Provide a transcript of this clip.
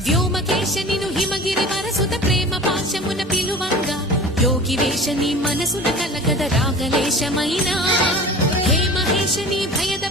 వ్యోమకేశనిను హిమగిరి వరసుత ప్రేమ పాశమున పిలువంగా యోగి వేషని మనసుల కలగద రాగలేశమైనా హే మహేశని భయద